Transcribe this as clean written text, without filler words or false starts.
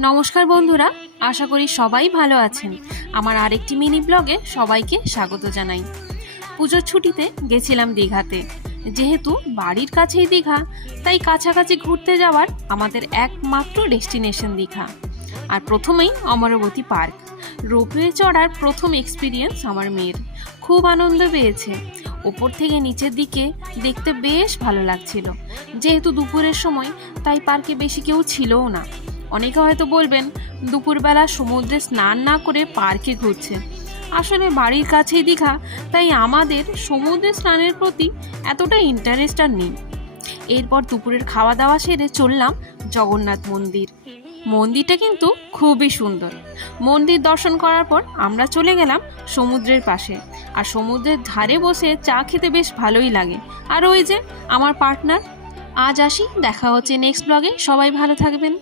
নমস্কার বন্ধুরা, আশা করি সবাই ভালো আছেন। আমার আরেকটি মিনি ব্লগে সবাইকে স্বাগত জানাই। পুজোর ছুটিতে গেছিলাম দীঘাতে। যেহেতু বাড়ির কাছেই দীঘা, তাই কাছাকাছি ঘুরতে যাওয়ার আমাদের একমাত্র ডেস্টিনেশন দীঘা। আর প্রথমেই অমরাবতী পার্ক। রোপওয়ে চড়ার প্রথম এক্সপিরিয়েন্স আমার মেয়ের, খুব আনন্দ পেয়েছে। ওপর থেকে নিচের দিকে দেখতে বেশ ভালো লাগছিল। যেহেতু দুপুরের সময়, তাই পার্কে বেশি কেউ ছিলও না। অনেকে হয়তো বলবেন দুপুরবেলা সমুদ্রে স্নান না করে পার্কে ঘুরছে। আসলে বাড়ির কাছেই দীঘা, তাই আমাদের সমুদ্রে স্নানের প্রতি এতটা ইন্টারেস্ট আর নেই। এরপর দুপুরের খাওয়া দাওয়া সেরে চললাম জগন্নাথ মন্দির। মন্দিরটা কিন্তু খুবই সুন্দর। মন্দির দর্শন করার পর আমরা চলে গেলাম সমুদ্রের পাশে। আর সমুদ্রের ধারে বসে চা খেতে বেশ ভালোই লাগে। আর ওই যে আমার পার্টনার। আজ আসি, দেখা হচ্ছে নেক্সট ব্লগে। সবাই ভালো থাকবেন।